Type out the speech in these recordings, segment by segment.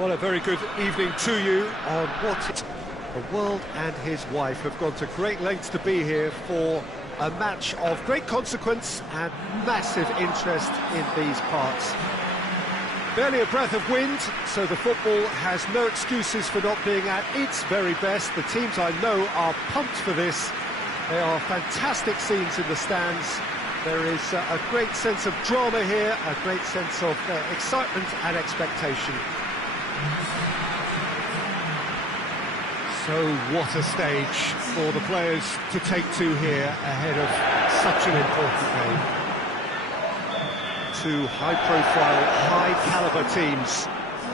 Well, a very good evening to you on what the world and his wife have gone to great lengths to be here for a match of great consequence and massive interest in these parts. Barely a breath of wind, so the football has no excuses for not being at its very best. The teams I know are pumped for this. There are fantastic scenes in the stands. There is a great sense of drama here, a great sense of excitement and expectation. So what a stage for the players to take to here ahead of such an important game. Two high-profile, high-caliber teams.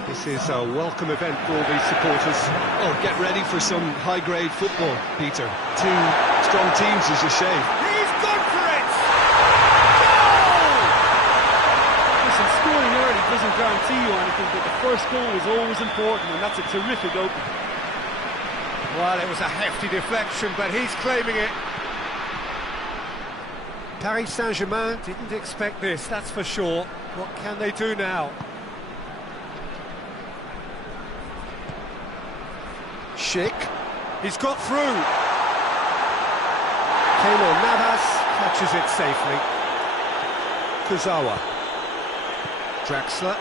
This is a welcome event for all these supporters. Oh, get ready for some high-grade football, Peter. Two strong teams is a shame. He's gone for it! Goal! Listen, scoring early doesn't guarantee you anything, but the first goal is always important, and that's a terrific opening. Well, it was a hefty deflection, but he's claiming it. Paris Saint-Germain didn't expect this, that's for sure. What can they do now? Schick, he's got through. Keylor Navas catches it safely. Kurzawa. Draxler.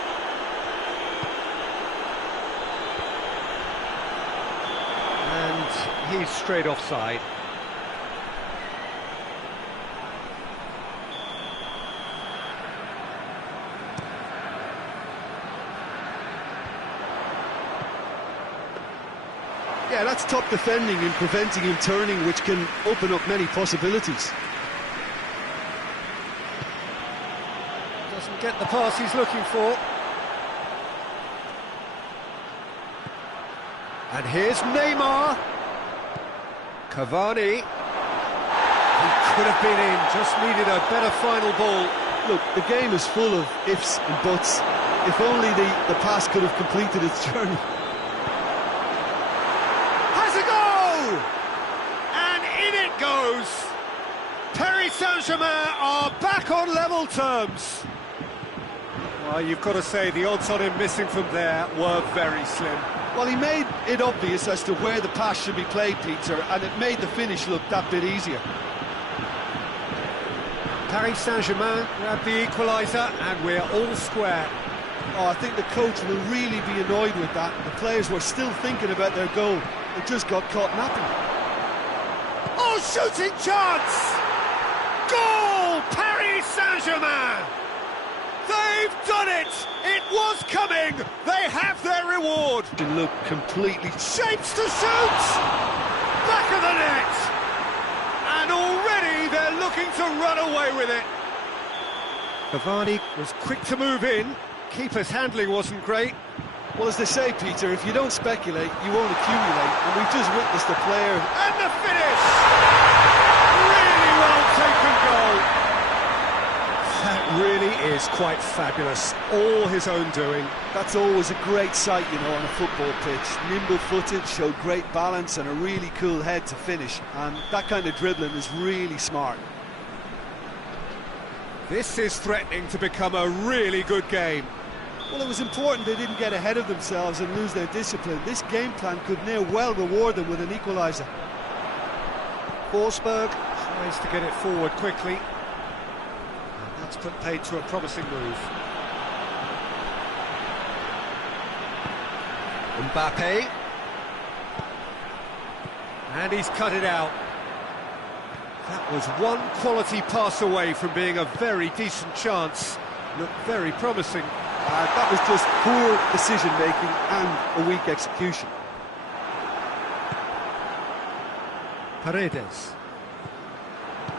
And he's straight offside. Yeah, that's top defending and preventing him turning, which can open up many possibilities. Doesn't get the pass he's looking for. And here's Neymar. Cavani. He could have been in, just needed a better final ball. Look, the game is full of ifs and buts. If only the pass could have completed its journey. Has a go! And in it goes! Paris Saint-Germain are back on level terms. Well, you've got to say the odds on him missing from there were very slim. Well, he made it obvious as to where the pass should be played, Peter, and it made the finish look that bit easier. Paris Saint-Germain grab the equaliser, and we're all square. Oh, I think the coach will really be annoyed with that. The players were still thinking about their goal. They just got caught napping. Oh, shooting chance! Goal! Paris Saint-Germain! They've done it! It was coming! They have their reward! They look completely... Shapes to shoot! Back of the net! And already they're looking to run away with it. Cavani was quick to move in. Keeper's handling wasn't great. Well, as they say, Peter, if you don't speculate, you won't accumulate. And we've just witnessed a player... And the finish! Really well taken goal. That really is quite fabulous. All his own doing. That's always a great sight, you know, on a football pitch. Nimble-footed, showed great balance and a really cool head to finish. And that kind of dribbling is really smart. This is threatening to become a really good game. Well, it was important they didn't get ahead of themselves and lose their discipline. This game plan could near well reward them with an equaliser. Forsberg tries to get it forward quickly. And that's put paid to a promising move. Mbappe. And he's cut it out. That was one quality pass away from being a very decent chance. Looked very promising. That was just poor decision-making and a weak execution. Paredes.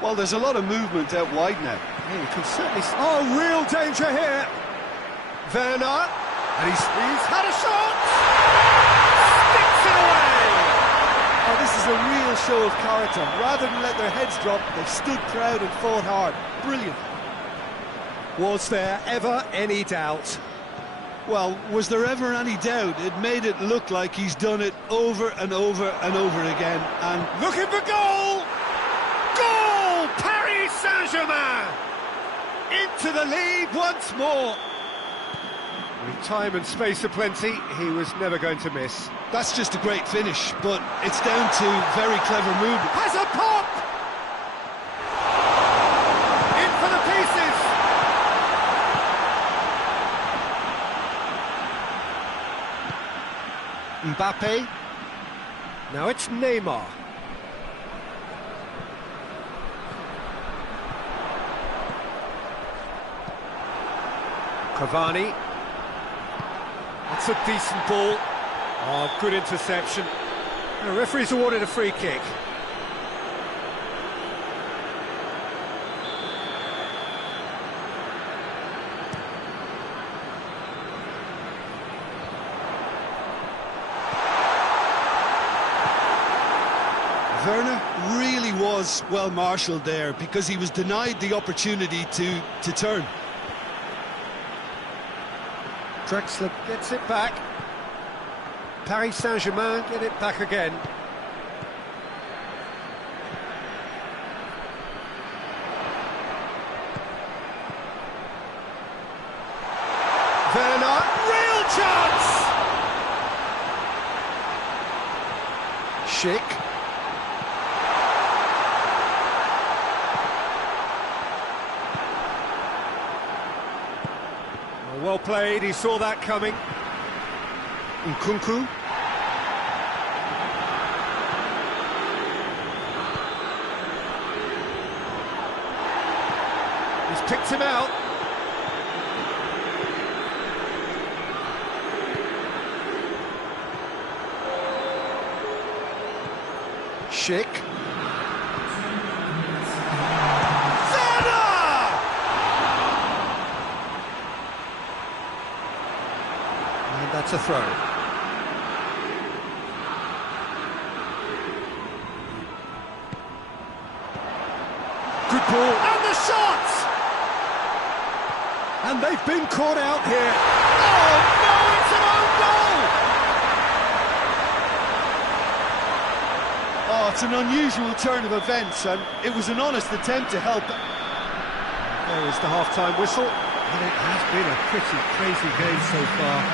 Well, there's a lot of movement out wide now. Yeah, you can certainly... Oh, real danger here! Werner. And he's had a shot! Sticks it away! Oh, this is a real show of character. Rather than let their heads drop, they've stood proud and fought hard. Brilliant. Was there ever any doubt? Well, was there ever any doubt? It made it look like he's done it over and over and over again. And looking for goal! Goal! Paris Saint-Germain! Into the lead once more. With time and space aplenty, he was never going to miss. That's just a great finish, but it's down to very clever movement. Has a pop! In for the pieces! Mbappe. Now it's Neymar. Cavani. That's a decent ball. Oh, good interception. The referee's awarded a free kick. Werner really was well marshalled there because he was denied the opportunity to turn. Drexler gets it back. Paris Saint-Germain get it back again. Werner, real chance! Schick. Well played, he saw that coming. Nkunku. He's picked him out. Schick. That's a throw. Good ball. And the shot! And they've been caught out here. Oh, no, it's an own goal! Oh, it's an unusual turn of events, and it was an honest attempt to help. There is the half-time whistle. And it has been a pretty crazy game so far.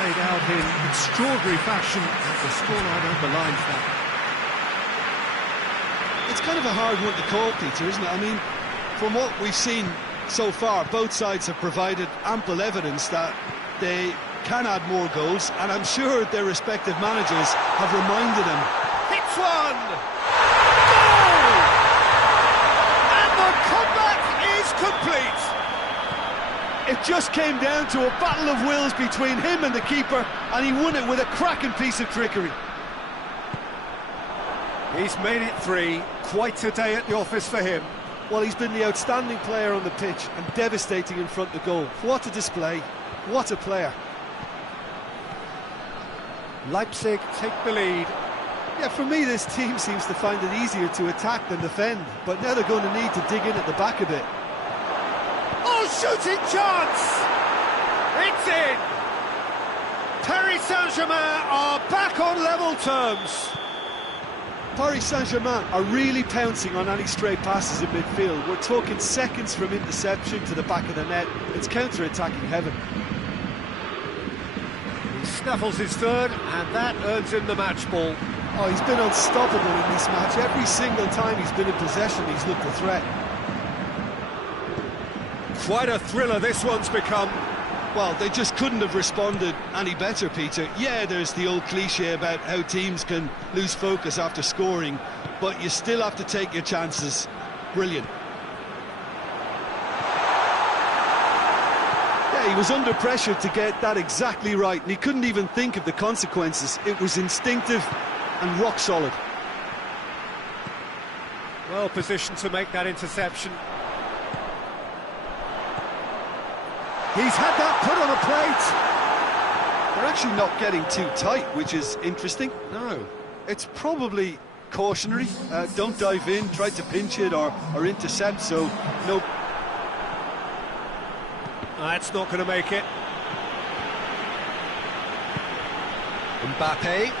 Played out in extraordinary fashion, and the scoreline underlines that. It's kind of a hard one to call, Peter, isn't it? I mean, from what we've seen so far, both sides have provided ample evidence that they can add more goals, and I'm sure their respective managers have reminded them. Hits one! Goal! And the comeback is complete! It just came down to a battle of wills between him and the keeper, and he won it with a cracking piece of trickery. He's made it 3. Quite a day at the office for him. Well, he's been the outstanding player on the pitch and devastating in front of goal. What a display. What a player. Leipzig take the lead. Yeah, for me, this team seems to find it easier to attack than defend, but now they're going to need to dig in at the back a bit. Oh, shooting chance! It's in! Paris Saint-Germain are back on level terms. Paris Saint-Germain are really pouncing on any stray passes in midfield. We're talking seconds from interception to the back of the net. It's counter-attacking heaven. He snaffles his third, and that earns him the match ball. Oh, he's been unstoppable in this match. Every single time he's been in possession, he's looked a threat. Quite a thriller this one's become. Well, they just couldn't have responded any better, Peter. Yeah, there's the old cliche about how teams can lose focus after scoring, but you still have to take your chances. Brilliant. Yeah, he was under pressure to get that exactly right, and he couldn't even think of the consequences. It was instinctive and rock solid. Well positioned to make that interception. He's had that put on a plate. They're actually not getting too tight, which is interesting. No. It's probably cautionary. Don't dive in, try to pinch it or intercept, so no. That's not going to make it. Mbappe.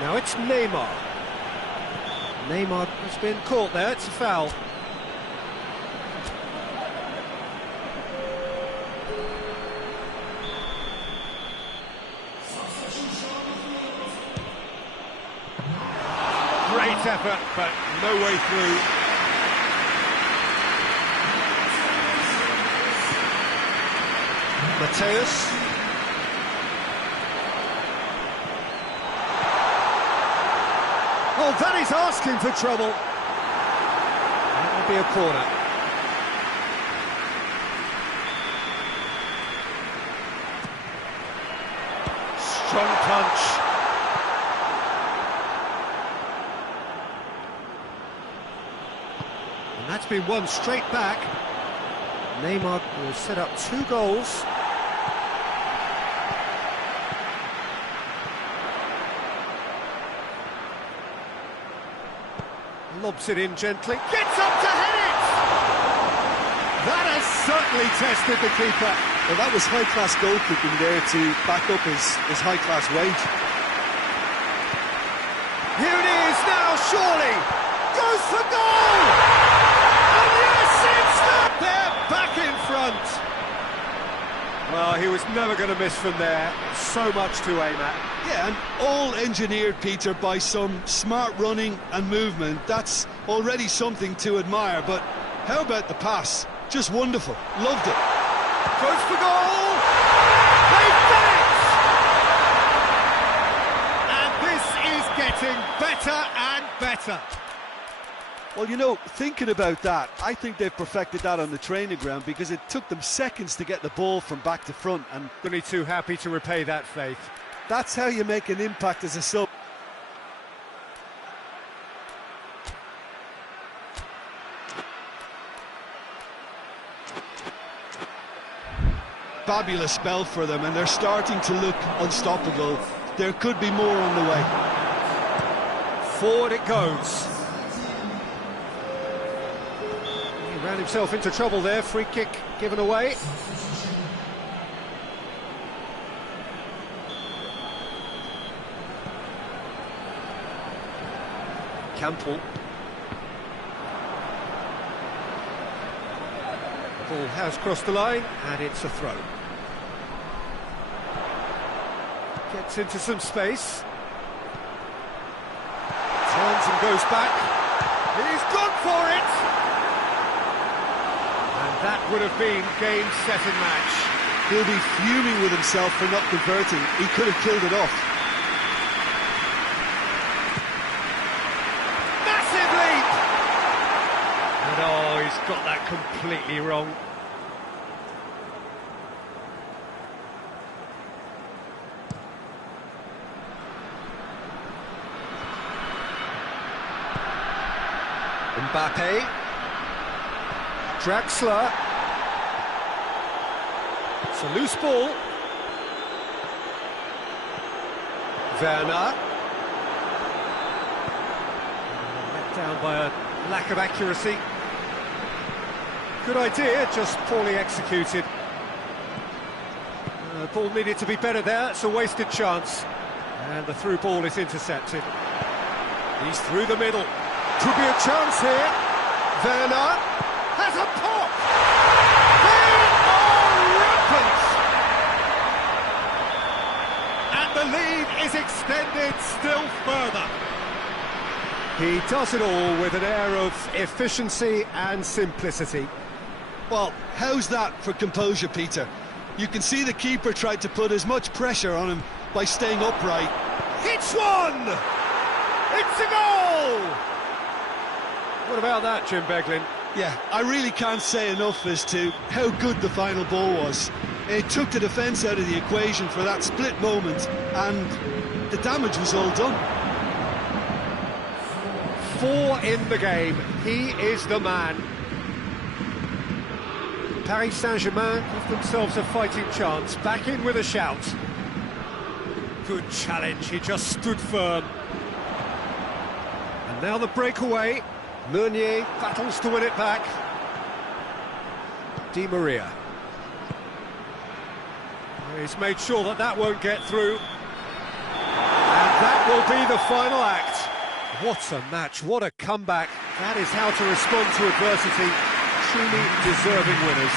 Now it's Neymar. Neymar has been caught there, it's a foul. effort, but no way through. Mateus. Oh, that is asking for trouble. That will be a corner. Strong punch. And that's been won straight back. Neymar will set up 2 goals. Lobs it in gently. Gets up to head it! That has certainly tested the keeper. Well, that was high-class goalkeeping there to back up his high-class weight. Here it is now, surely! Goes for goal! And yes, it's there! They're back in front! Well, he was never going to miss from there. So much to aim at. Yeah, and all engineered, Peter, by some smart running and movement. That's already something to admire, but how about the pass? Just wonderful. Loved it. Goes for goal! They've done it! And this is getting better and better. Well, you know, thinking about that, I think they've perfected that on the training ground because it took them seconds to get the ball from back to front, and Only too happy to repay that faith. that's how you make an impact as a sub. Fabulous spell for them, and they're starting to look unstoppable. There could be more on the way. Forward it goes. He ran himself into trouble there. Free kick given away. Campbell. The ball has crossed the line, and it's a throw. Gets into some space. Turns and goes back. He's gone for it! And that would have been game, set and match. He'll be fuming with himself for not converting. He could have killed it off. Massive leap! And oh, he's got that completely wrong. Mbappe. Draxler. It's a loose ball. Werner. Let down by a lack of accuracy. Good idea, just poorly executed. The ball needed to be better there, it's a wasted chance. And the through ball is intercepted. He's through the middle. Could be a chance here. Werner has a pop! They are rampant! And the lead is extended still further. He does it all with an air of efficiency and simplicity. Well, how's that for composure, Peter? You can see the keeper tried to put as much pressure on him by staying upright. It's one! It's a goal! What about that, Jim Beglin? Yeah, I really can't say enough as to how good the final ball was. It took the defence out of the equation for that split moment, and the damage was all done. 4 in the game. He is the man. Paris Saint-Germain give themselves a fighting chance. Back in with a shout. Good challenge, he just stood firm. And now the breakaway. Meunier battles to win it back. Di Maria. He's made sure that that won't get through. And that will be the final act. What a match, what a comeback. That is how to respond to adversity. Truly deserving winners.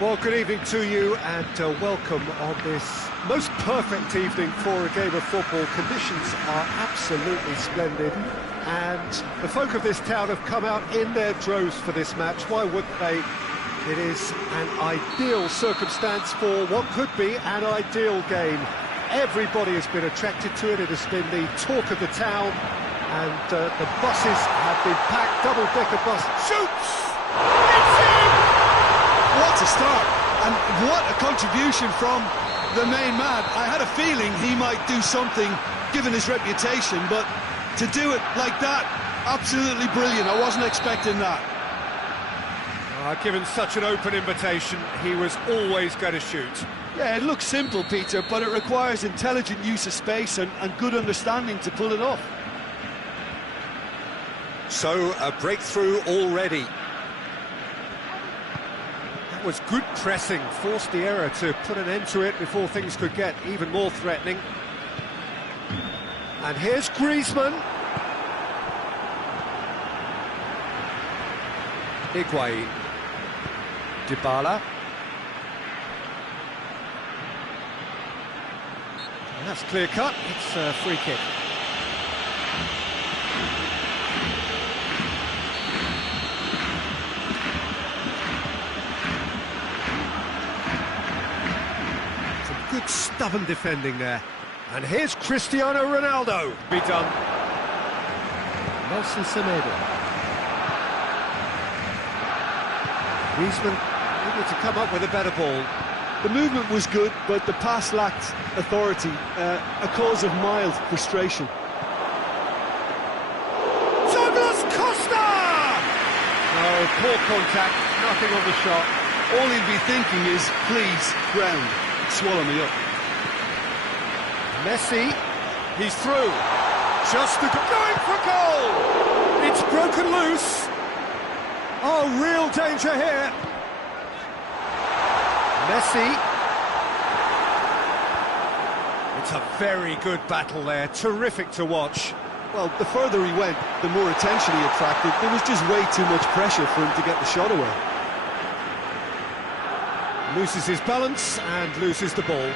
Well, good evening to you and welcome on this most perfect evening for a game of football. Conditions are absolutely splendid and the folk of this town have come out in their droves for this match. Why wouldn't they? It is an ideal circumstance for what could be an ideal game. Everybody has been attracted to it. It has been the talk of the town and the buses have been packed, double-decker bus. Shoots! It's in! What a start, and what a contribution from the main man. I had a feeling he might do something, given his reputation, but to do it like that, absolutely brilliant. I wasn't expecting that. Given such an open invitation, he was always going to shoot. Yeah, it looks simple, Peter, but it requires intelligent use of space and good understanding to pull it off. So, a breakthrough already. That was good pressing, forced the error to put an end to it before things could get even more threatening. And here's Griezmann. Higuain. Dybala. And that's clear cut, it's a free kick. Good stubborn defending there. And here's Cristiano Ronaldo. Be done. Nelson Semedo. Griezmann able to come up with a better ball. The movement was good, but the pass lacked authority, a cause of mild frustration. Douglas Costa! No, poor contact, nothing on the shot. All he'd be thinking is, please, ground. Swallow me up. Messi, he's through. Just going for goal. It's broken loose. Oh, real danger here. Messi. It's a very good battle there. Terrific to watch. Well, the further he went, the more attention he attracted. There was just way too much pressure for him to get the shot away. Loses his balance and loses the ball.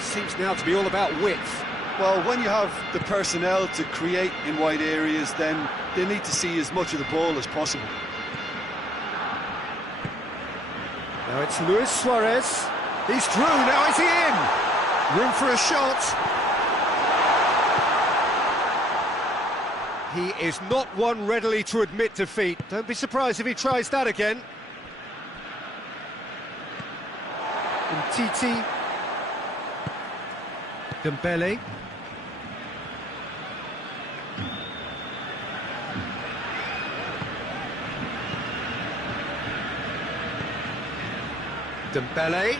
Seems now to be all about width. Well, when you have the personnel to create in wide areas, then they need to see as much of the ball as possible. Now it's Luis Suarez. He's through, now is he in? Room for a shot. He is not one readily to admit defeat. Don't be surprised if he tries that again. Titi. Dembele. Dembele.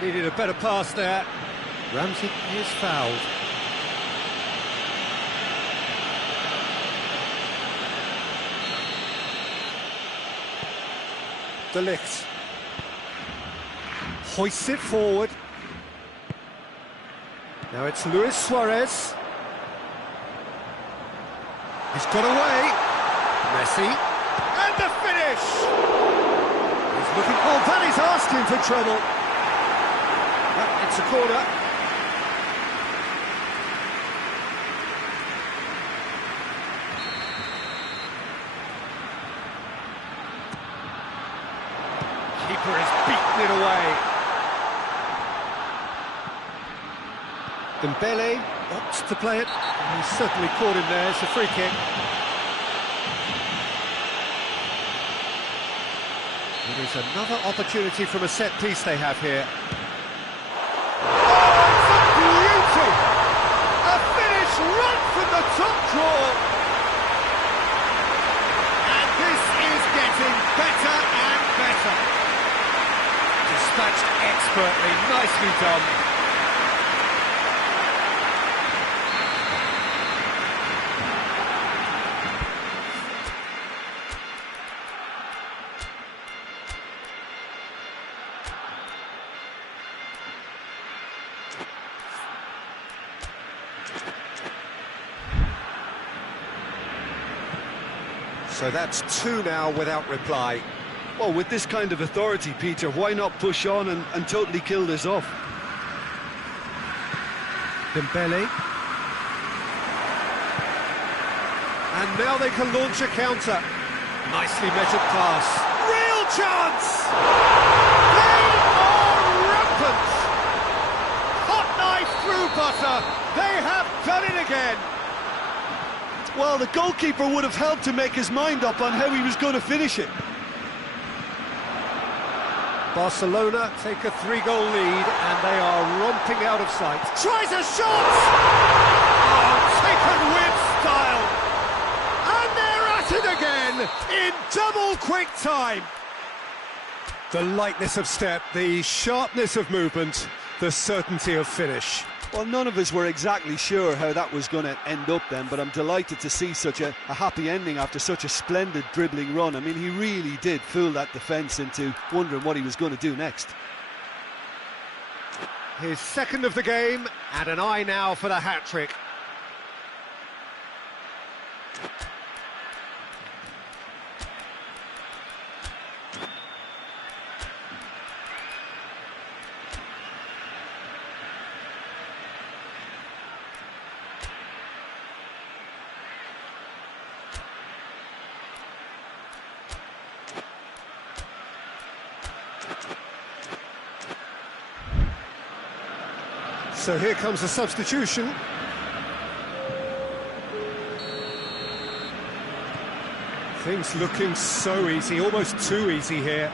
Needed a better pass there. Ramsey is fouled. De Ligt. Hoists it forward. Now it's Luis Suarez. He's got away. Messi. And the finish! He's looking... Oh, that is asking for trouble. Well, it's a corner. Keeper has beaten it away. Dembele opts to play it. He's certainly caught him there. It's a free kick. It is another opportunity from a set piece they have here. Oh, it's a beauty! A finish right from the top draw. And this is getting better and better. Dispatched expertly, nicely done. So that's two now without reply. Well, with this kind of authority, Peter, why not push on and totally kill this off? Dembele. And now they can launch a counter. Nicely measured pass. Real chance! They are rampant! Hot knife through butter. They have done it again. Well, the goalkeeper would have helped to make his mind up on how he was going to finish it. Barcelona take a 3-goal lead and they are romping out of sight. Tries a shot! Oh, taken with style! And they're at it again in double quick time. The lightness of step, the sharpness of movement, the certainty of finish. Well, none of us were exactly sure how that was going to end up then, but I'm delighted to see such a happy ending after such a splendid dribbling run. I mean, he really did fool that defence into wondering what he was going to do next. His second of the game, and an eye now for the hat-trick. So here comes a substitution. Things looking so easy, almost too easy here.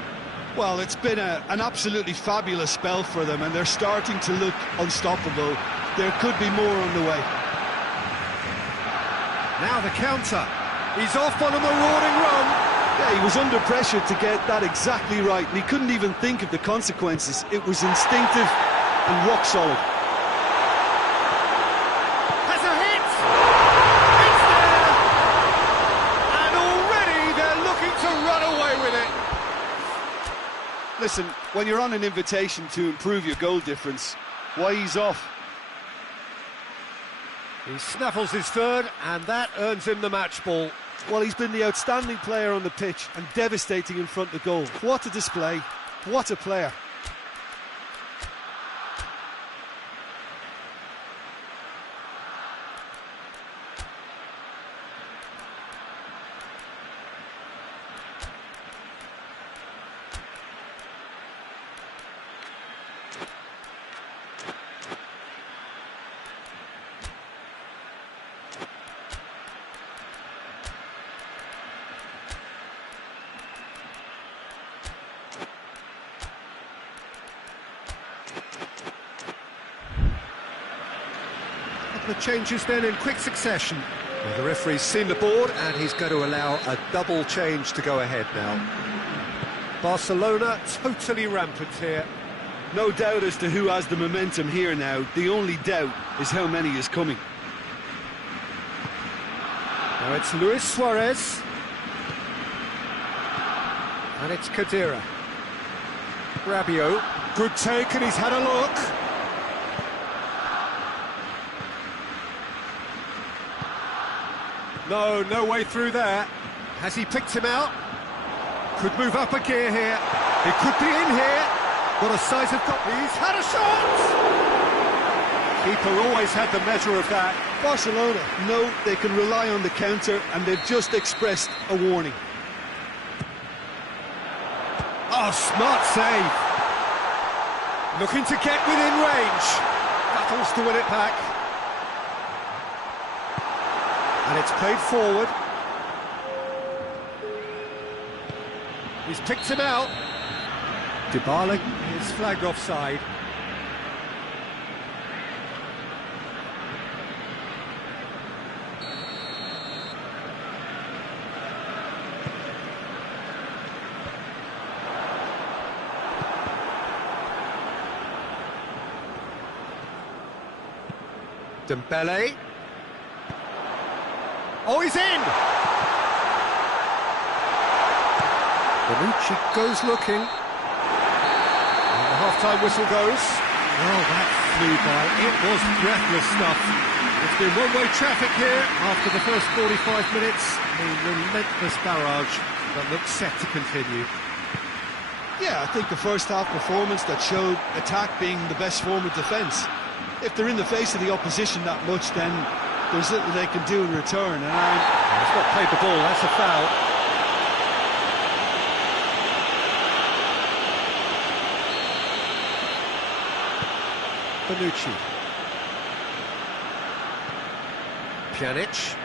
Well, it's been an absolutely fabulous spell for them, and they're starting to look unstoppable. There could be more on the way. Now the counter. He's off on a marauding run. Yeah, he was under pressure to get that exactly right, and he couldn't even think of the consequences. It was instinctive and rock solid. Has a hit! It's there! And already they're looking to run away with it. Listen, when you're on an invitation to improve your goal difference, why ease off? He snaffles his third, and that earns him the match ball. Well, he's been the outstanding player on the pitch and devastating in front of goal. What a display, what a player. The changes then in quick succession. Well, the referee's seen the board and he's going to allow a double change to go ahead now. Barcelona totally rampant here. No doubt as to who has the momentum here now. The only doubt is how many is coming. Now it's Luis Suarez. And it's Khedira. Rabiot. Good take and he's had a look. No way through there. Has he picked him out? Could move up a gear here. He could be in here. Got a size of goal. He's had a shot! Keeper always had the measure of that. Barcelona know they can rely on the counter and they've just expressed a warning. Oh, smart save. Looking to get within range. Battles to win it back. And it's played forward. He's picked him out. Dybala is flagged offside. Dembele. Oh, he's in! Bonucci goes looking. And the half-time whistle goes. Well, that flew by. It was breathless stuff. It's been one-way traffic here after the first 45 minutes. A relentless barrage that looks set to continue. Yeah, I think the first half performance that showed attack being the best form of defence. If they're in the face of the opposition that much, then there's little they can do in return. And he's not played the ball, that's a foul. Bonucci. Pjanic.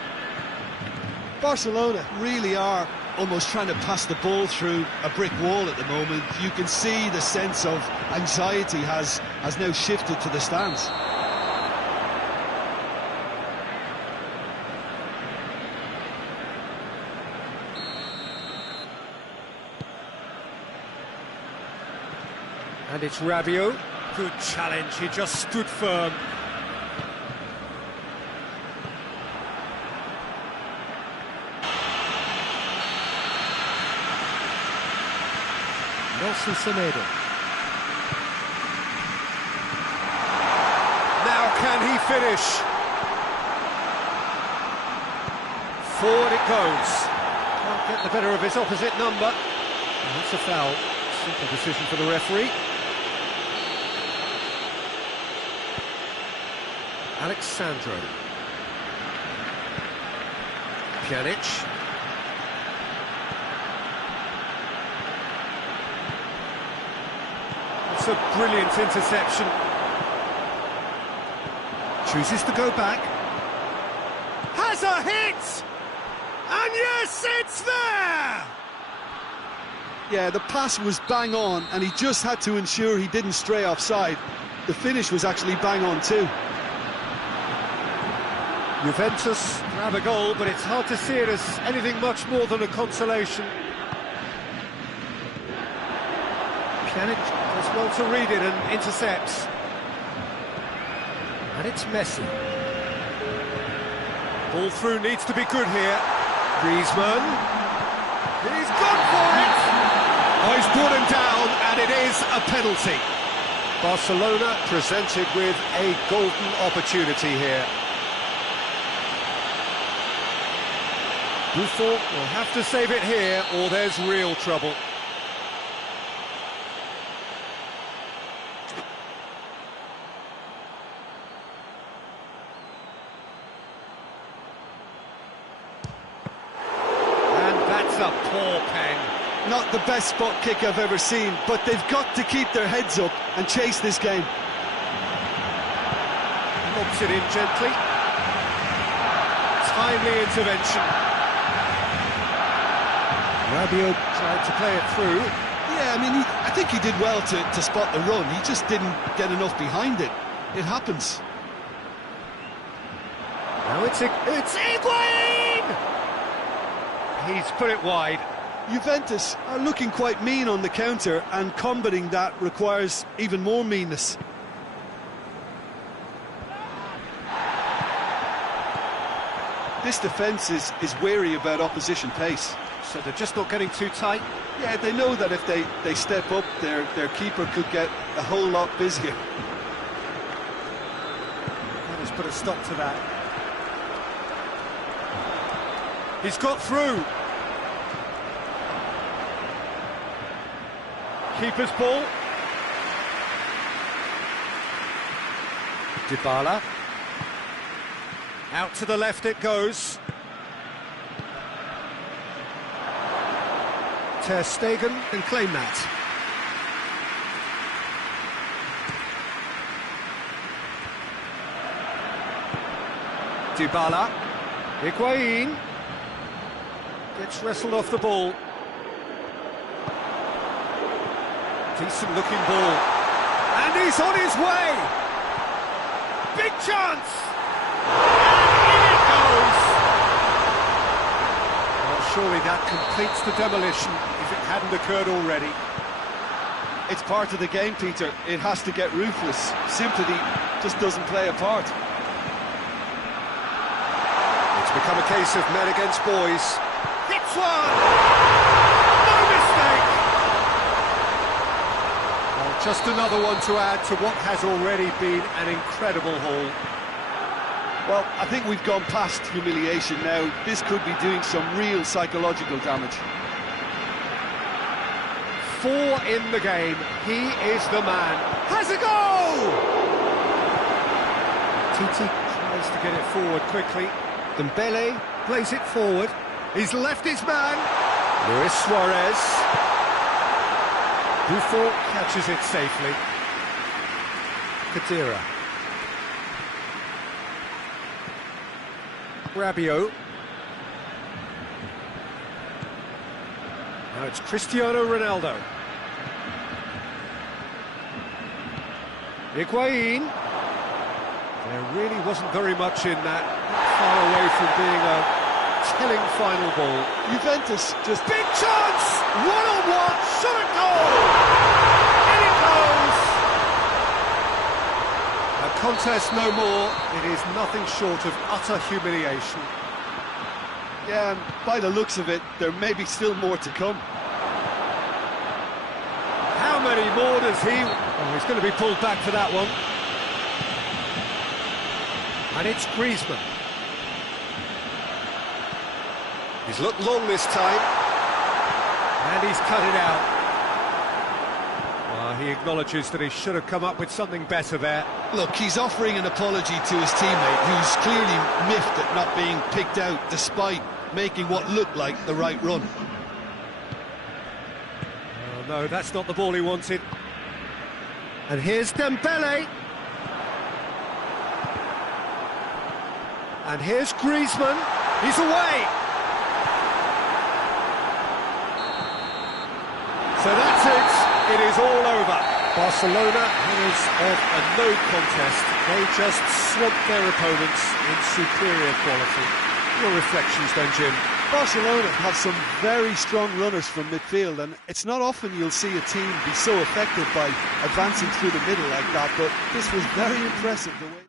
Barcelona really are almost trying to pass the ball through a brick wall at the moment. You can see the sense of anxiety has now shifted to the stands. And it's Rabiot. Good challenge, he just stood firm. Nelson Semedo. Now can he finish? Forward it goes. Can't get the better of his opposite number. And that's a foul. Simple decision for the referee. Alexandro. Pjanic. It's a brilliant interception. Chooses to go back. Has a hit! And yes, it's there! Yeah, the pass was bang on, and he just had to ensure he didn't stray offside. The finish was actually bang on too. Juventus grab a goal, but it's hard to see it as anything much more than a consolation. Pjanic does well to read it and intercepts. And it's Messi. Ball through needs to be good here. Griezmann. He's gone for it! Oh, he's brought him down, and it is a penalty. Barcelona presented with a golden opportunity here. Buffon will have to save it here, or there's real trouble. And that's a poor pen. Not the best spot kick I've ever seen, but they've got to keep their heads up and chase this game. Lobs it in gently. Timely intervention. Rabiot tried to play it through. Yeah, I mean, I think he did well to spot the run. He just didn't get enough behind it. It happens. Now it's Higuain! He's put it wide. Juventus are looking quite mean on the counter, and combating that requires even more meanness. This defence is wary about opposition pace. So they're just not getting too tight. Yeah, they know that if they step up, their keeper could get a whole lot busier. That has put a stop to that. He's got through. Keeper's ball. Dybala. Out to the left it goes. Ter Stegen can claim that. Dybala. Higuain. Gets wrestled off the ball. Decent looking ball. And he's on his way! Big chance! And in it goes! Well, surely that completes the demolition if it hadn't occurred already. It's part of the game, Peter. It has to get ruthless. Sympathy just doesn't play a part. It's become a case of men against boys. Hits one! No mistake! Well, just another one to add to what has already been an incredible haul. Well, I think we've gone past humiliation now. This could be doing some real psychological damage. 4 in the game. He is the man. Has a goal! Titi tries to get it forward quickly. Dembele plays it forward. He's left his man. Luis Suarez. Buffon catches it safely. Kadira. Rabiot. Now it's Cristiano Ronaldo. Higuain. There really wasn't very much in that. Not far away from being a telling final ball. Juventus just... Big chance! One-on-one, shot and goal! In it goes! A contest no more. It is nothing short of utter humiliation. Yeah, and by the looks of it, there may be still more to come. How many more does he... Oh, he's going to be pulled back for that one. And it's Griezmann. He's looked long this time. And he's cut it out. He acknowledges that he should have come up with something better there. Look, he's offering an apology to his teammate, who's clearly miffed at not being picked out despite making what looked like the right run. Oh, no, that's not the ball he wanted. And here's Dembele. And here's Griezmann. He's away. So that's it. It is all over. Barcelona, winners of a no contest. They just swamped their opponents in superior quality. Your reflections then, Jim? Barcelona have some very strong runners from midfield, and it's not often you'll see a team be so effective by advancing through the middle like that, but this was very impressive the way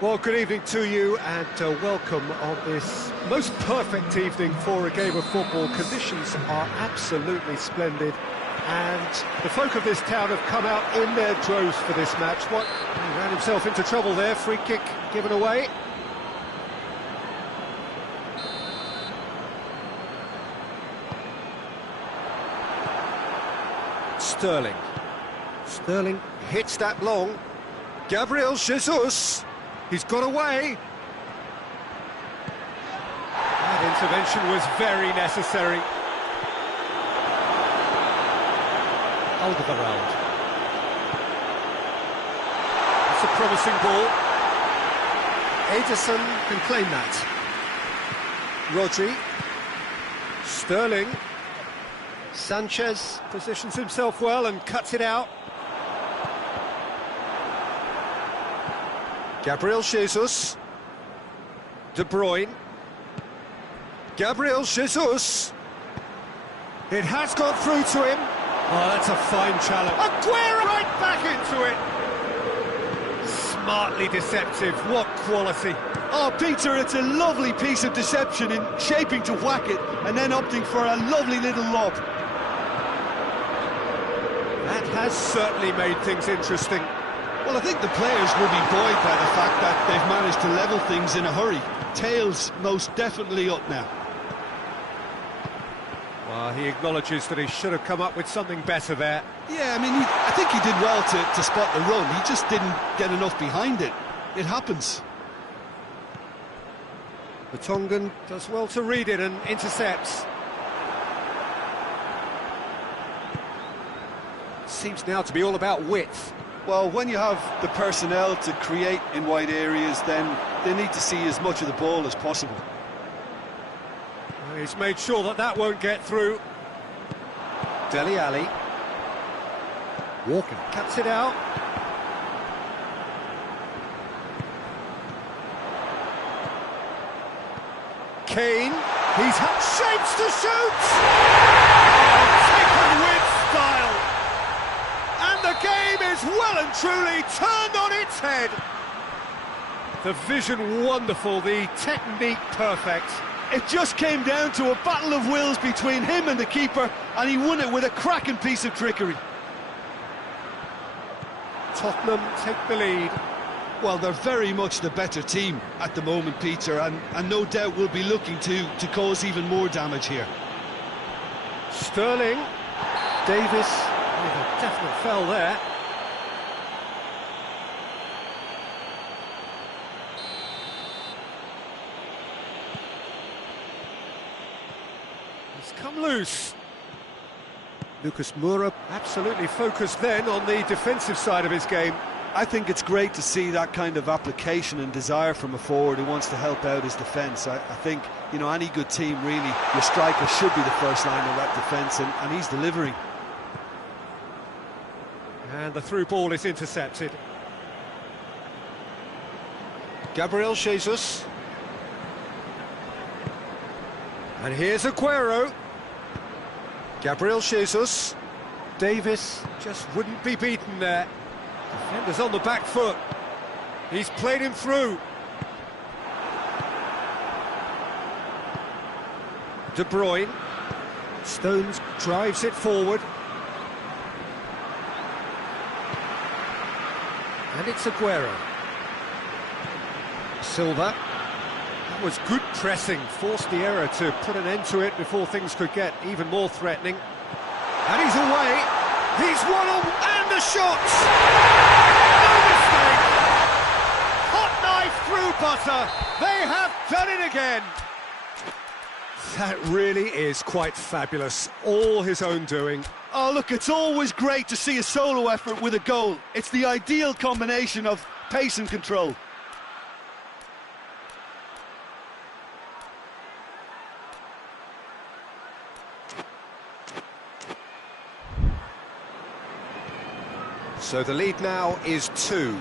Well, good evening to you and welcome on this most perfect evening for a game of football. Conditions are absolutely splendid and the folk of this town have come out in their droves for this match. He ran himself into trouble there, free kick given away. Sterling hits that long. Gabriel Jesus, he's got away. That intervention was very necessary. Alderweireld. It's a promising ball. Ederson can claim that. Rodri. Sterling. Sanchez positions himself well and cuts it out. Gabriel Jesus. De Bruyne. Gabriel Jesus. It has gone through to him. Oh, that's a fine challenge. Aguero right back into it. Smartly deceptive. What quality. Oh, Peter, it's a lovely piece of deception in shaping to whack it and then opting for a lovely little lob. That has certainly made things interesting. Well, I think the players will be buoyed by the fact that they've managed to level things in a hurry. Tails most definitely up now. Well, he acknowledges that he should have come up with something better there. Yeah, I mean, I think he did well to spot the run. He just didn't get enough behind it. It happens. The Tongan does well to read it and intercepts. Seems now to be all about width. Well, when you have the personnel to create in wide areas, then they need to see as much of the ball as possible. He's made sure that that won't get through. Dele Alli. Walker cuts it out. Kane. He's had shapes to shoot! Oh, taken with style! And the game is well and truly turned on its head. The vision wonderful, the technique perfect. It just came down to a battle of wills between him and the keeper, and he won it with a cracking piece of trickery. Tottenham take the lead. Well, they're very much the better team at the moment, Peter, and no doubt will be looking to cause even more damage here. Sterling. Davis with a definite foul there. He's come loose. Lucas Moura absolutely focused then on the defensive side of his game. I think it's great to see that kind of application and desire from a forward who wants to help out his defence. I think, you know, any good team, really, your striker should be the first line of that defence, and he's delivering. And the through ball is intercepted. Gabriel Jesus. And here's Aguero. Gabriel Jesus. Davis just wouldn't be beaten there. Defender's on the back foot. He's played him through. De Bruyne. Stones drives it forward. And it's Aguero. Silva. That was good pressing. Forced the error to put an end to it before things could get even more threatening. And he's away. He's one on, and the shots! No mistake! Hot knife through butter. They have done it again. That really is quite fabulous. All his own doing. Oh, look, it's always great to see a solo effort with a goal. It's the ideal combination of pace and control. So the lead now is 2.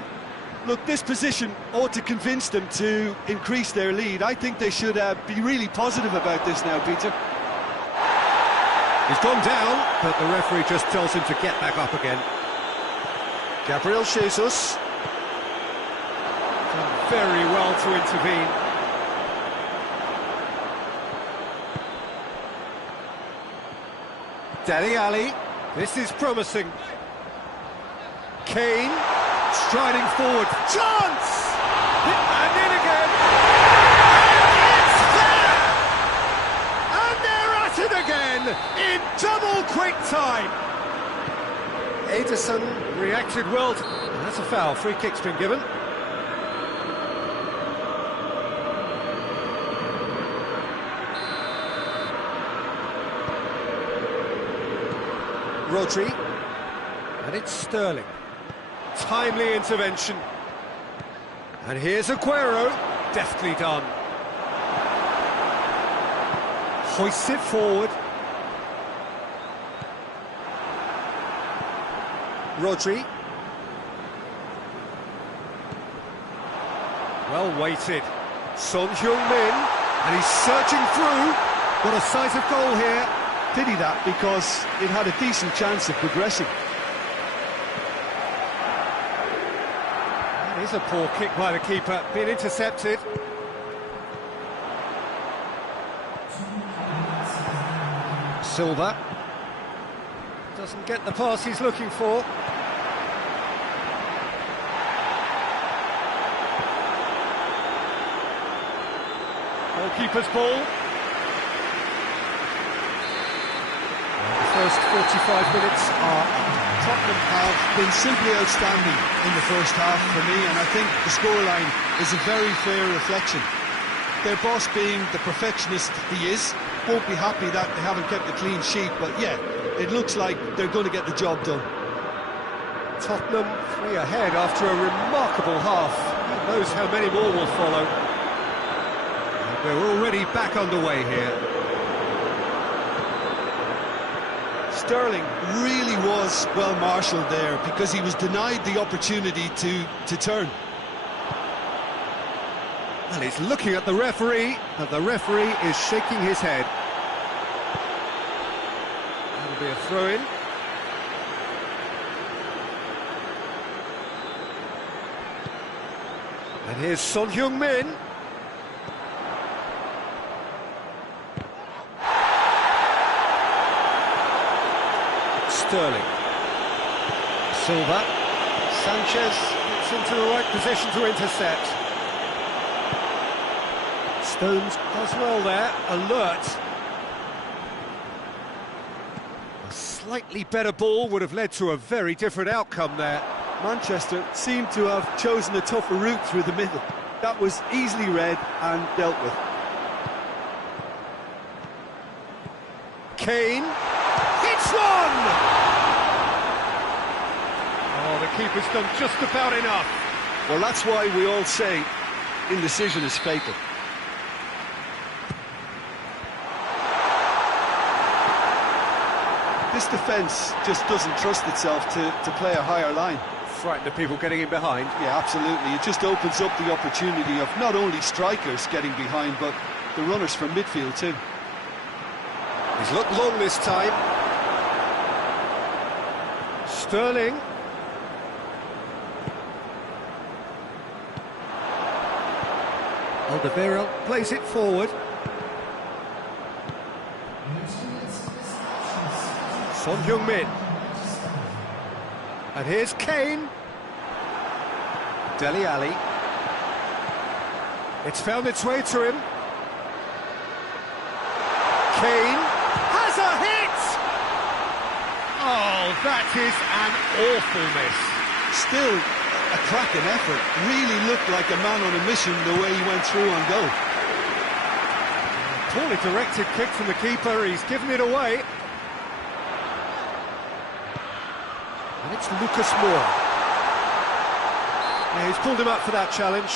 Look, this position ought to convince them to increase their lead. I think they should be really positive about this now, Peter. He's gone down, but the referee just tells him to get back up again. Gabriel Jesus. Done very well to intervene. Dele Alli, this is promising. Kane, striding forward, chance! And in again! It's there! And they're at it again, in double quick time! Ederson reacted well, and that's a foul, free kick's been given. Rodri, and it's Sterling. Timely intervention. And here's Aguero, deftly done. Hoists it forward. Rodri. Well weighted. Son Heung-min, and he's surging through. Got a sight of goal here. Pity that, because it had a decent chance of progressing. That is a poor kick by the keeper, being intercepted. Silva doesn't get the pass he's looking for. Goalkeeper's ball. First 45 minutes are up. Tottenham have been simply outstanding in the first half for me, and I think the scoreline is a very fair reflection. Their boss, being the perfectionist he is, won't be happy that they haven't kept a clean sheet, but yeah, it looks like they're going to get the job done. Tottenham 3 ahead after a remarkable half. Who knows how many more will follow. And we're already back underway here. Sterling really was well marshalled there, because he was denied the opportunity to turn. Well, he's looking at the referee, and the referee is shaking his head. That'll be a throw-in. And here's Son Heung-min. Sterling. Silva. Sanchez gets into the right position to intercept. Stones does well there, alert. A slightly better ball would have led to a very different outcome there. Manchester seemed to have chosen a tougher route through the middle. That was easily read and dealt with. Kane hits one! Oh, the keeper's done just about enough. Well, that's why we all say indecision is fatal. This defence just doesn't trust itself to play a higher line. Frightened of people getting in behind. Yeah, absolutely. It just opens up the opportunity of not only strikers getting behind, but the runners from midfield too. He's looked long this time. Sterling. Alderweireld plays it forward. Son Heung-min. And here's Kane. Dele Alli. It's found its way to him. Kane has a hit! Oh, that is an awful miss. Still a cracking effort. Really looked like a man on a mission the way he went through on goal. Poorly directed kick from the keeper. He's given it away. And it's Lucas Moura. Yeah, he's pulled him up for that challenge.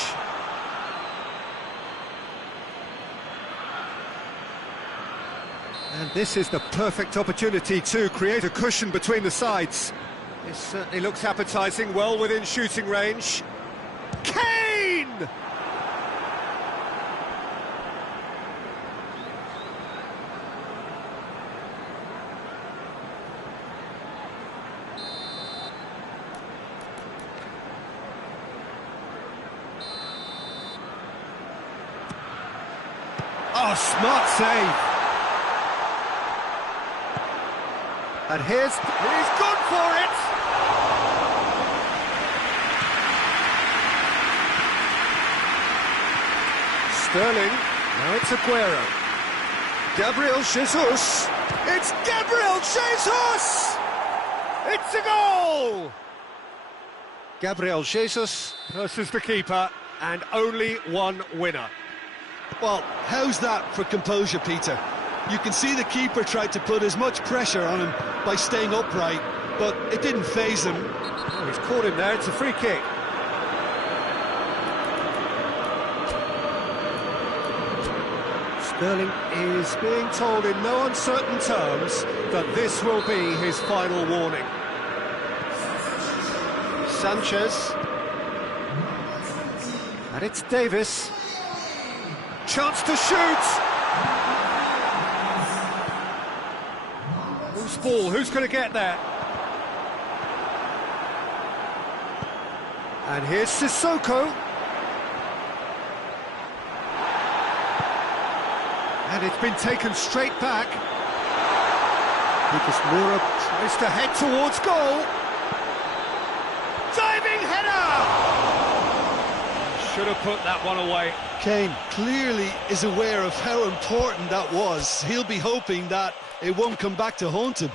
And this is the perfect opportunity to create a cushion between the sides. This certainly looks appetising, well within shooting range. Kane! Oh, smart save. And he's gone for it. Sterling, now it's Aguero. Gabriel Jesus. It's Gabriel Jesus! It's a goal! Gabriel Jesus versus the keeper, and only one winner. Well, how's that for composure, Peter? You can see the keeper tried to put as much pressure on him by staying upright, but it didn't faze him. Oh, he's caught him there, it's a free kick. Sterling is being told in no uncertain terms that this will be his final warning. Sanchez. And it's Davis. Chance to shoot! Whose ball? Who's going to get there? And here's Sissoko. And it's been taken straight back. Lucas Moura tries to head towards goal. Diving header! Should have put that one away. Kane clearly is aware of how important that was. He'll be hoping that it won't come back to haunt him.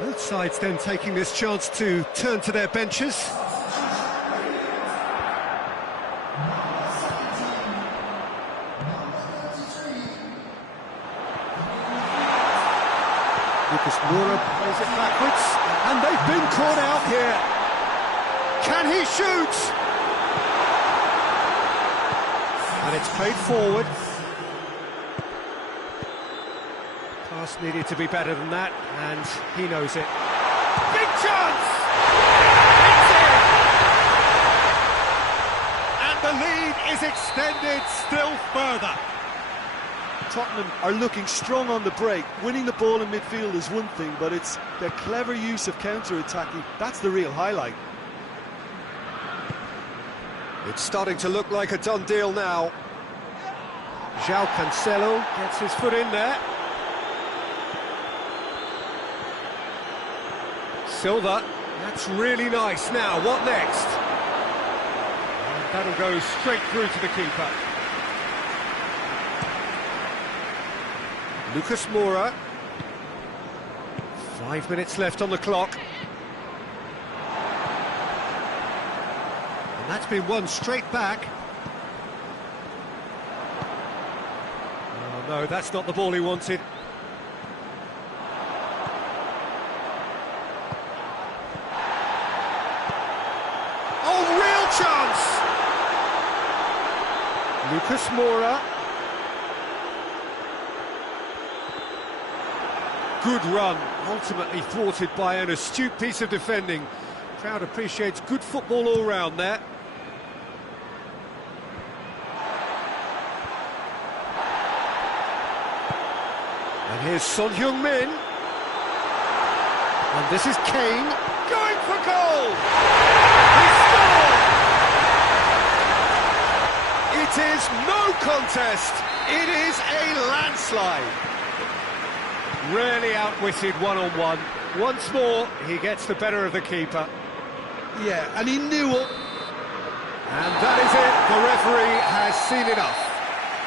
Both sides then taking this chance to turn to their benches. Lucas Moura plays it backwards, and they've been caught out here. Can he shoot? And it's played forward. Pass needed to be better than that, and he knows it. Big chance! It's in! And the lead is extended still further. Tottenham are looking strong on the break. Winning the ball in midfield is one thing, but it's their clever use of counter-attacking. That's the real highlight. It's starting to look like a done deal now. João Cancelo gets his foot in there. Silva, that's really nice. Now, what next? And that'll go straight through to the keeper. Lucas Moura. 5 minutes left on the clock. And that's been won straight back. Oh no, that's not the ball he wanted. Chance! Lucas Moura. Good run, ultimately thwarted by an astute piece of defending. Crowd appreciates good football all round there. And here's Son Heung-min. And this is Kane going for goal! He scored! It is no contest, it is a landslide. Rarely outwitted one-on-one. Once more, he gets the better of the keeper. Yeah, and he knew it. And that is it, the referee has seen enough.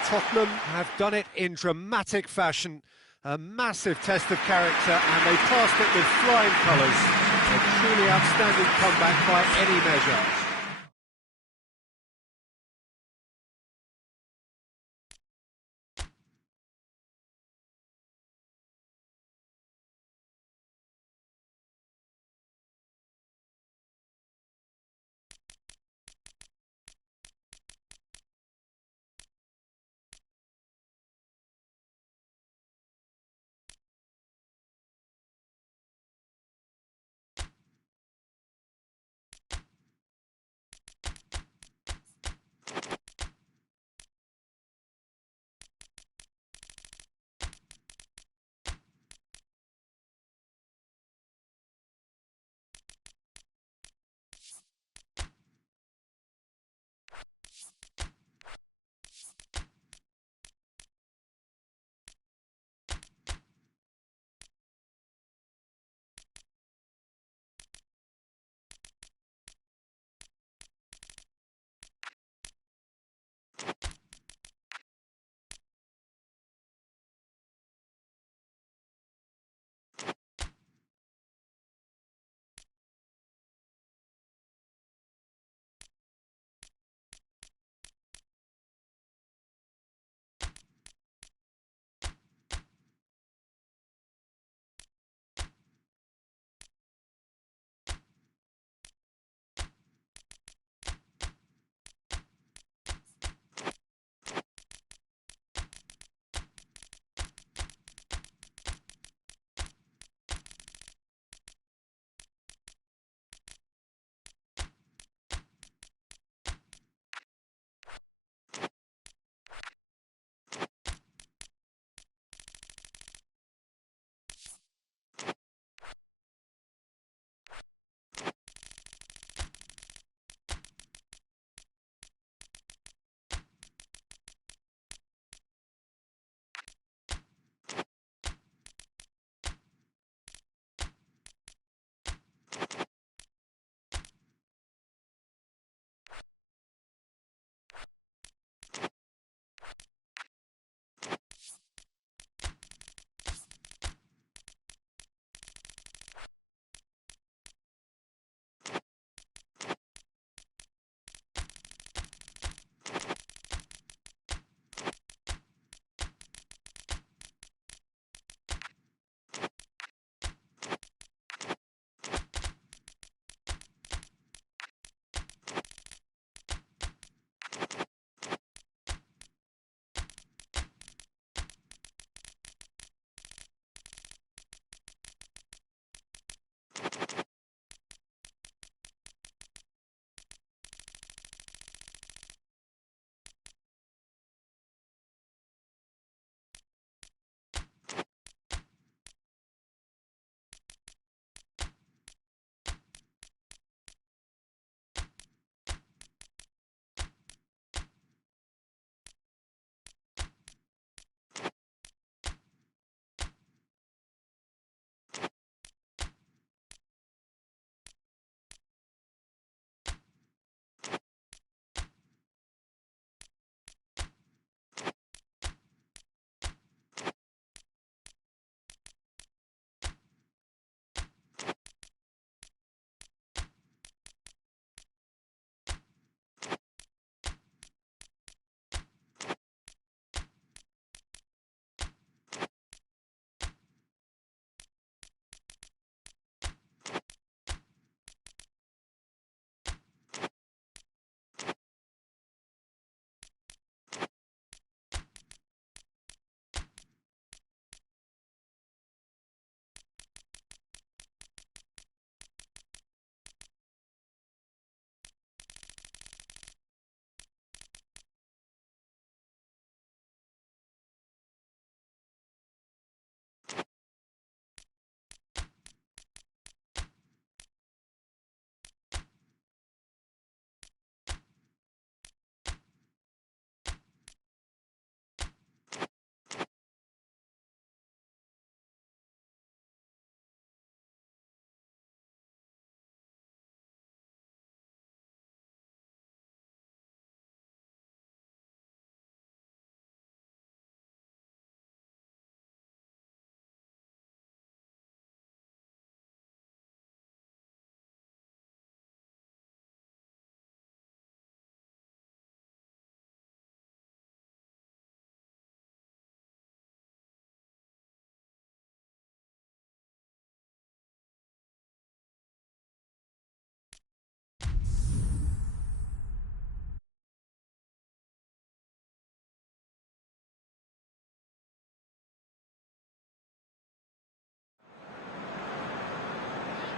Tottenham have done it in dramatic fashion. A massive test of character, and they passed it with flying colours. A truly outstanding comeback by any measure.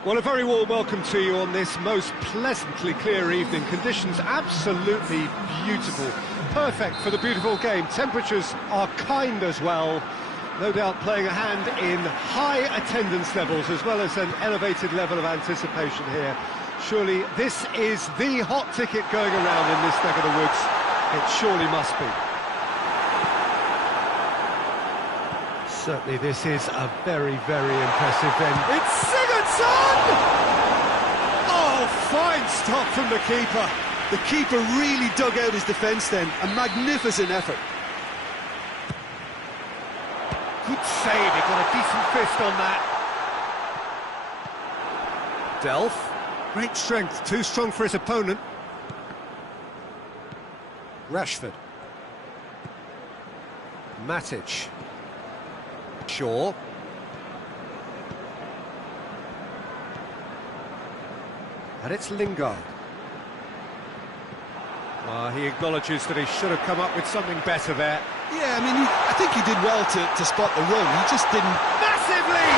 Well, a very warm welcome to you on this most pleasantly clear evening. Conditions absolutely beautiful. Perfect for the beautiful game. Temperatures are kind as well. No doubt playing a hand in high attendance levels as well as an elevated level of anticipation here. Surely this is the hot ticket going around in this neck of the woods. It surely must be. Certainly this is a very, very impressive end. It's Sigurdsson! Oh, fine stop from the keeper. The keeper really dug out his defence then. A magnificent effort. Good save, he got a decent fist on that. Delph, great strength, too strong for his opponent. Rashford. Matic. Shaw. And it's Lingard. He acknowledges that he should have come up with something better there. Yeah, I mean, I think he did well to spot the run. He just didn't... Massively!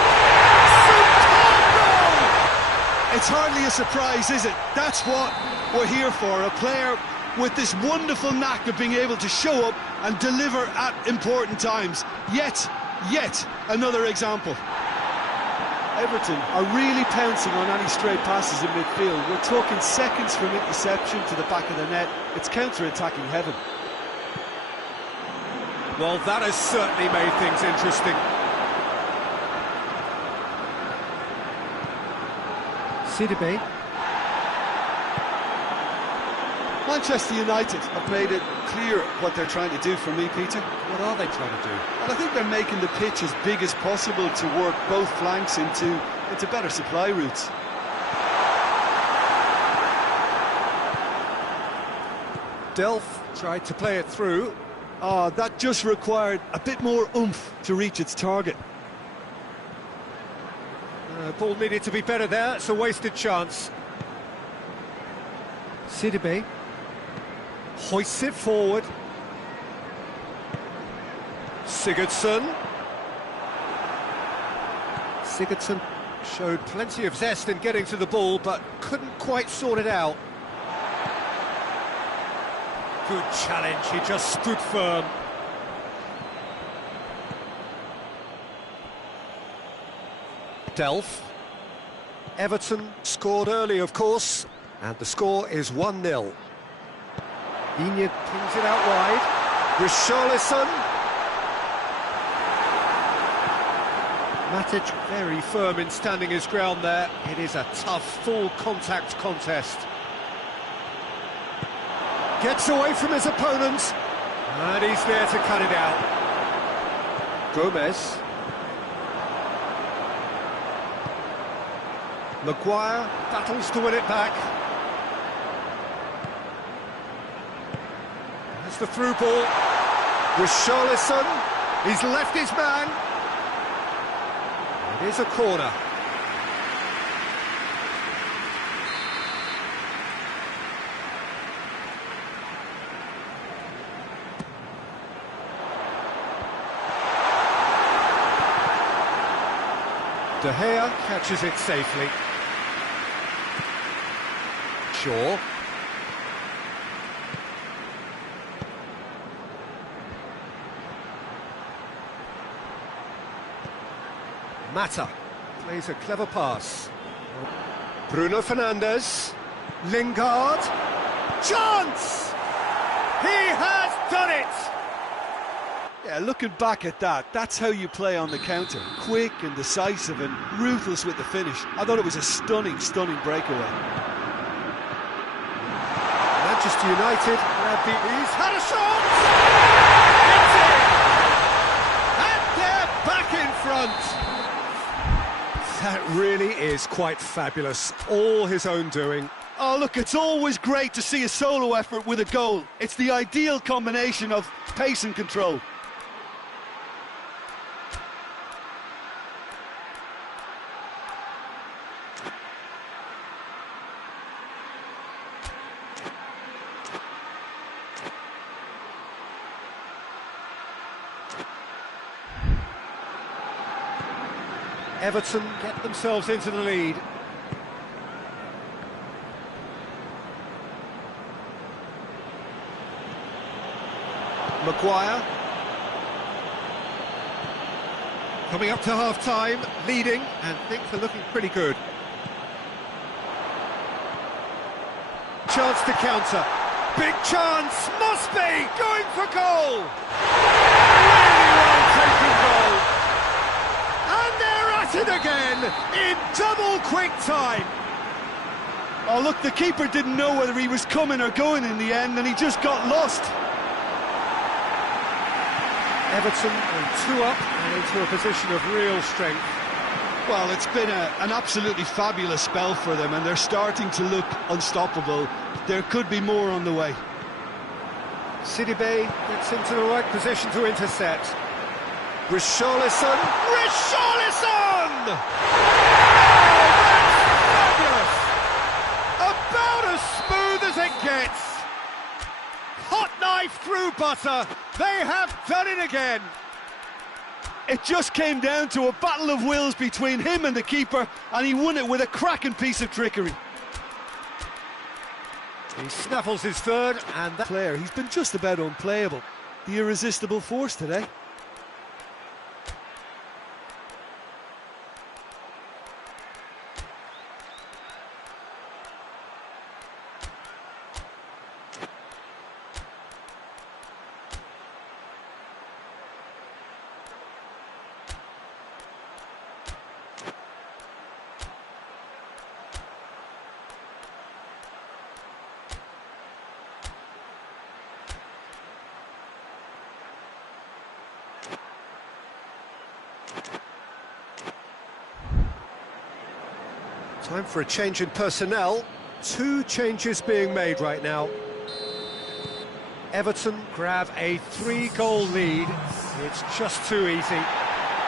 Superb goal! It's hardly a surprise, is it? That's what we're here for. A player with this wonderful knack of being able to show up and deliver at important times. Yet another example. Everton are really pouncing on any stray passes in midfield. We're talking seconds from interception to the back of the net. It's counter-attacking heaven. Well, that has certainly made things interesting. Sidibe. Manchester United have made it clear what they're trying to do for me, Peter. What are they trying to do? And I think they're making the pitch as big as possible to work both flanks into better supply routes. Delph tried to play it through. That just required a bit more oomph to reach its target. Ball needed to be better there, it's a wasted chance. Sidibe hoists it forward. Sigurdsson showed plenty of zest in getting to the ball, but couldn't quite sort it out. Good challenge, he just stood firm. Delph. Everton scored early, of course, and the score is 1-0. Enid pings it out wide. Richarlison. Matic very firm in standing his ground there. It is a tough, full-contact contest. Gets away from his opponent, and he's there to cut it out. Gomez. Maguire battles to win it back. That's the through ball. Richarlison, he's left his man. It is a corner. De Gea catches it safely. Shaw. Mata plays a clever pass. Bruno Fernandes. Lingard. Chance! He has done it! Yeah, looking back at that, that's how you play on the counter. Quick and decisive and ruthless with the finish. I thought it was a stunning breakaway. Manchester United have he's had a shot! It's in! And they're back in front! That really is quite fabulous. All his own doing. Oh, look, it's always great to see a solo effort with a goal. It's the ideal combination of pace and control. Everton get themselves into the lead. Maguire. Coming up to half-time, leading, and things are looking pretty good. Chance to counter. Big chance, must be, going for goal! Really well taken goal. And they're at it again, in double quick time. Oh, look, the keeper didn't know whether he was coming or going in the end, and he just got lost. Everton are 2 up and into a position of real strength. Well, it's been an absolutely fabulous spell for them, and they're starting to look unstoppable. There could be more on the way. Sidibe gets into the right position to intercept. Richarlison! Richarlison! Oh, that's fabulous! About as smooth as it gets. Hot knife through butter. They have done it again. It just came down to a battle of wills between him and the keeper, and he won it with a cracking piece of trickery. He snaffles his third, and that Player, he's been just about unplayable. The irresistible force today. time for a change in personnel. 2 changes being made right now. Everton grab a 3-goal lead. It's just too easy.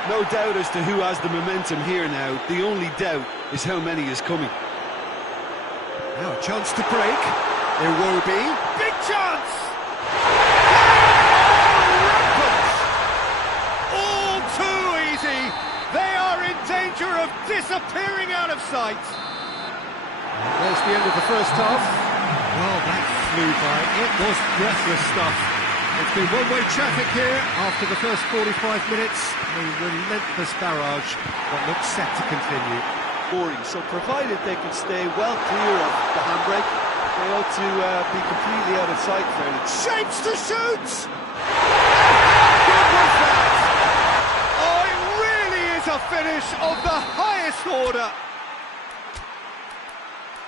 No doubt as to who has the momentum here now. The only doubt is how many is coming. Now a chance to break. Iwobi. Big chance! All too easy. They are in danger of disappearing out of sight. There's the end of the first half. Well, that flew by. It was breathless stuff. It's been one-way traffic here after the first 45 minutes. A relentless barrage that looks set to continue. Boring. So provided they can stay well clear of the handbrake, they ought to be completely out of sight for it. Shapes to shoot! How good was that? Oh, it really is a finish of the highest order.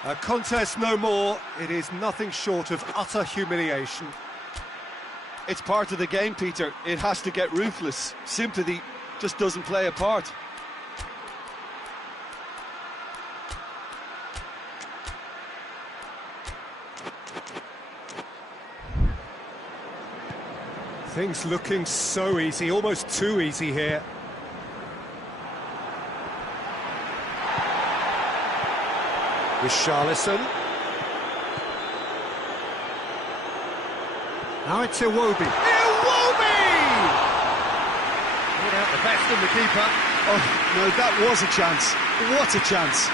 A contest no more. It is nothing short of utter humiliation. It's part of the game, Peter. It has to get ruthless. Sympathy just doesn't play a part. Things looking so easy, almost too easy here. Richarlison. Now it's Iwobi. Iwobi! Put out the best in the keeper. Oh, no, that was a chance. What a chance.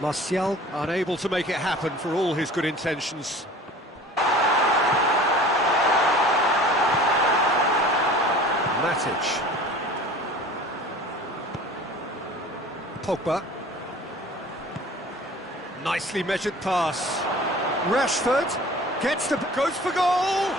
Martial unable to make it happen for all his good intentions. Matic. Pogba. Nicely measured pass. Rashford gets the... goes for goal!